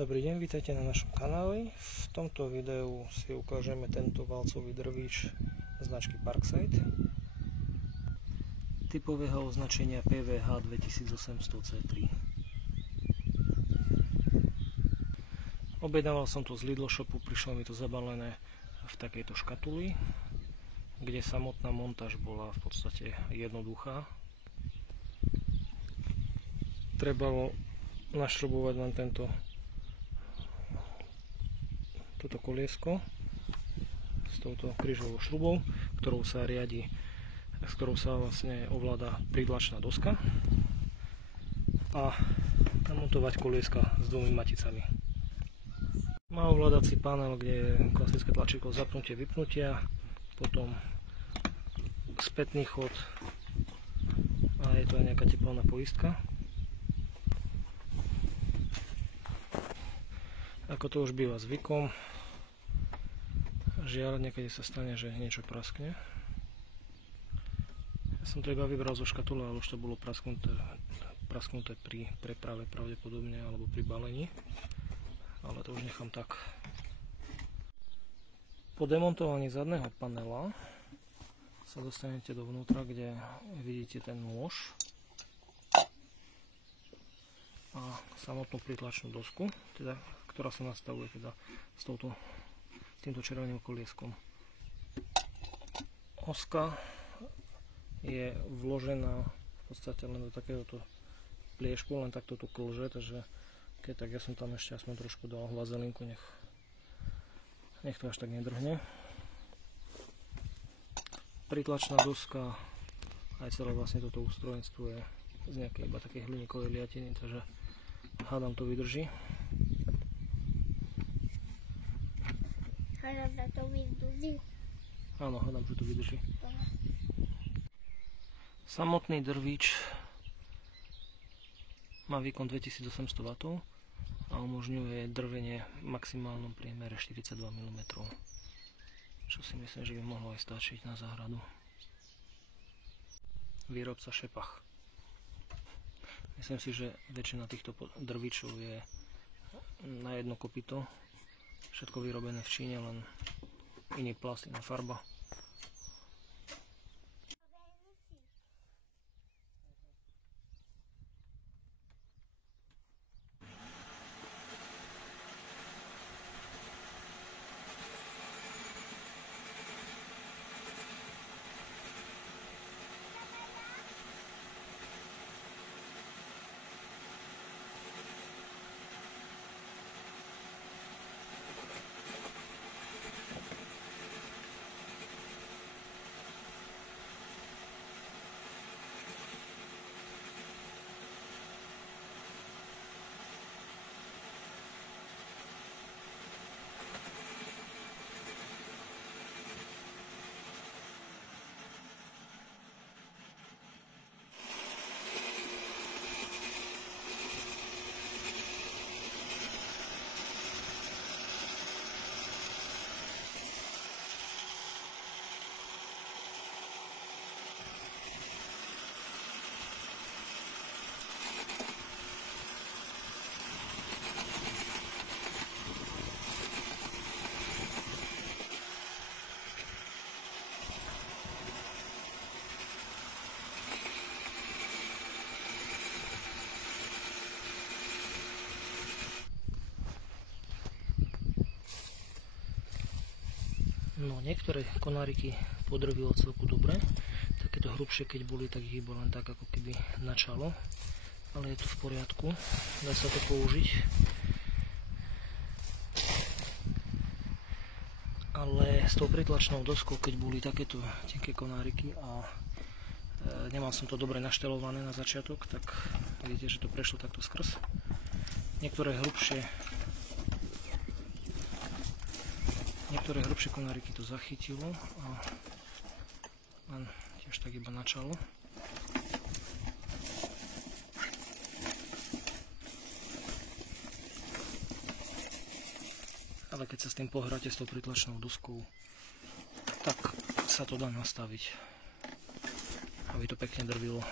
Dobrý deň, vítajte na našom kanáli. V tomto videu si ukážeme tento valcový drvíč značky Parkside typového označenia PVH 2800 C3. Objednával som to z Lidl shopu, prišlo mi to zabalené v takejto škatuli, kde samotná montáž bola v podstate jednoduchá. Trebalo našrobovať len toto koliesko s touto krížovou šrubou, ktorou sa riadi, s ktorou sa vlastne ovláda pritlačná doska, a namontovať kolieska s dvomi maticami. Má ovládací panel, kde je klasické tlačítko zapnutie, vypnutia, potom spätný chod a je to aj nejaká teplná poistka. Ako to už býva zvykom, žiaľ, niekedy sa stane, že niečo praskne. Ja som to iba vybral zo škatule, ale už to bolo prasknuté pri preprave pravdepodobne, alebo pri balení. Ale to už nechám tak. Po demontovaní zadného panela sa dostanete dovnútra, kde vidíte ten nôž a samotnú pritlačnú dosku, ktorá sa nastavuje s týmto červeným kolieskom. Oska je vložená v podstate len do takéhoto pliešku, len takto tu klže, takže keď tak ja som tam ešte aspoň trošku dal vazelinku, nech to až tak nedrhne. Pritlačná doska, aj celé vlastne toto ústrojenstvo je z nejakej iba takej hliníkovej liatiny, takže hádam to vydrží. Áno, hádam, že to vydrží. Samotný drvíč má výkon 2800 W a umožňuje drvenie v maximálnom priemere 42 mm, čo si myslím, že by mohlo aj stačiť na záhradu. Výrobca Šepach. Myslím si, že väčšina týchto drvíčov je na jedno kopyto. Všetko vyrobené v Číne, len iný plast, iná farba. No, niektoré konáriky podrvilo celku dobre, takéto hrubšie keď boli, tak ich bolo len tak ako keby načalo, ale je to v poriadku, dá sa to použiť. Ale s tou pritlačnou doskou, keď boli takéto tenké konáriky a nemal som to dobre naštelované na začiatok, tak vidíte, že to prešlo takto skrz. Niektoré hrubšie konáriky to zachytilo a len tiež tak iba načalo. Ale keď sa s tým pohráte, s tou pritlačnou doskou, tak sa to dá nastaviť, aby to pekne drvilo.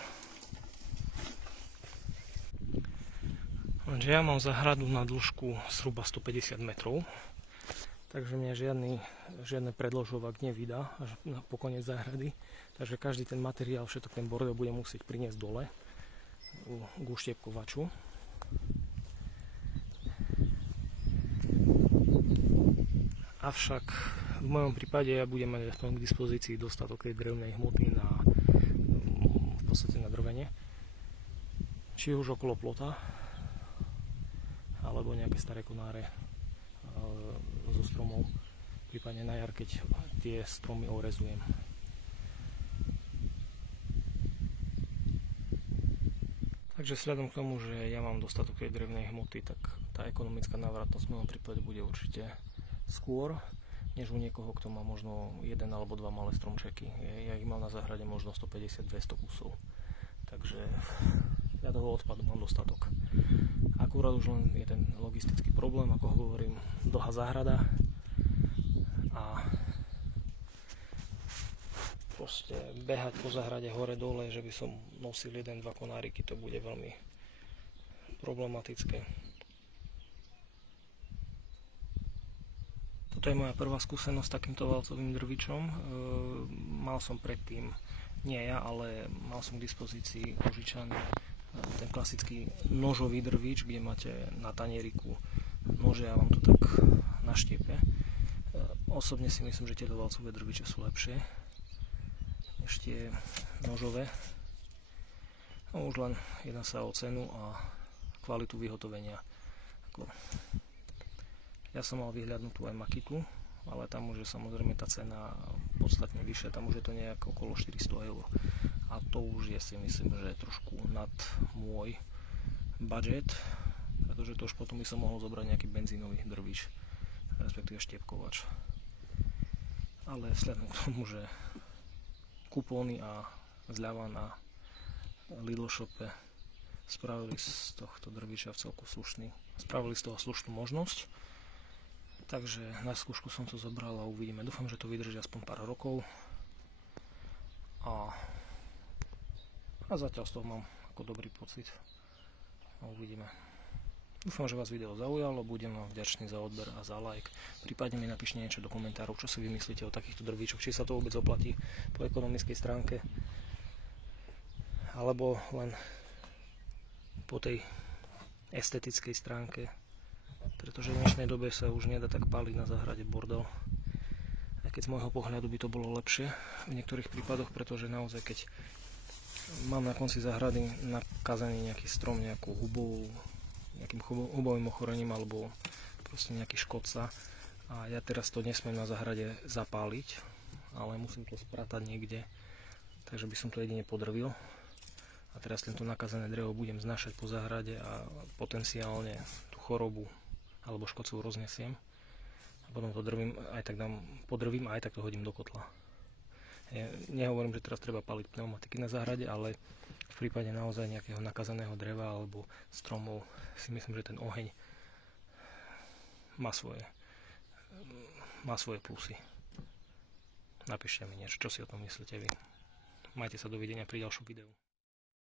Lenže ja mám záhradu na dĺžku zhruba 150 metrov, takže mňa žiadny predĺžovák nevydá až po koniec záhrady, takže každý ten materiál, všetok ten bordel bude musieť priniesť dole k uštiepkovaču. Avšak v mojom prípade ja budem mať aspoň k dispozícii dostatok tej drevnej hmoty v podstate na drvenie. Či už okolo plota, alebo nejaké staré konáre zo stromov, prípadne na jar, keď tie stromy orezujem. Takže vzhľadom k tomu, že ja mám dostatok tej drevnej hmoty, tak tá ekonomická návratnosť v mojom prípade bude určite skôr, než u niekoho, kto má možno jeden alebo dva malé stromčeky. Ja ich mám na záhrade možno 150-200 kusov. Takže ja toho odpadu mám dostatok. Akurát už len je ten logistický problém, ako hovorím, dlhá záhrada a proste behať po záhrade hore-dole, že by som nosil 1-2 konáriky, to bude veľmi problematické. Toto je moja prvá skúsenosť s takýmto valcovým drvičom. Mal som predtým, nie ja, ale mal som k dispozícii požičaný ten klasický nožový drvič, kde máte na tanieriku nože a vám to tak naštiepe. Osobne si myslím, že tieto valcové drviče sú lepšie než tie nožové. No, už len jedná sa o cenu a kvalitu vyhotovenia. Ja som mal vyhľadnutú aj Makitu, ale tam už je samozrejme tá cena podstatne vyššia, tam už je to nejak okolo 400 eur. A to už je, si myslím, že je trošku nad môj budget, pretože to už potom by som mohol zobrať nejaký benzínový drvič, respektíve štiepkovač. Ale vzhľadom k tomu, že kupóny a zľava na Lidl shope spravili z tohto drviča v celku slušný, spravili z toho slušnú možnosť. Takže na skúšku som to zobral a uvidíme. Dúfam, že to vydrží aspoň pár rokov. A zatiaľ z toho mám ako dobrý pocit. A uvidíme. Dúfam, že vás video zaujalo. Budem vám vďačný za odber a za like. Prípadne mi napíšte niečo do komentárov, čo si vymyslíte o takýchto drvíčoch. Či sa to vôbec oplatí po ekonomickej stránke. Alebo len po tej estetickej stránke. Pretože v dnešnej dobe sa už nedá tak páliť na záhrade bordel. Aj keď z môjho pohľadu by to bolo lepšie v niektorých prípadoch, pretože naozaj keď mám na konci záhrady nakazený nejaký strom nejakou hubou, nejakým hubovým ochorením alebo proste nejaký škodca a ja teraz to nesmiem na záhrade zapáliť, ale musím to spratať niekde, takže by som to jedine podrvil. A teraz tento nakazené drevo budem znášať po záhrade a potenciálne tú chorobu alebo škodcu roznesiem a potom to podrvím a aj tak to hodím do kotla. Ja nehovorím, že teraz treba paliť pneumatiky na záhrade, ale v prípade naozaj nejakého nakazaného dreva alebo stromov si myslím, že ten oheň má svoje plusy. Napíšte mi niečo, čo si o tom myslíte vy. Majte sa, dovidenia pri ďalšom videu.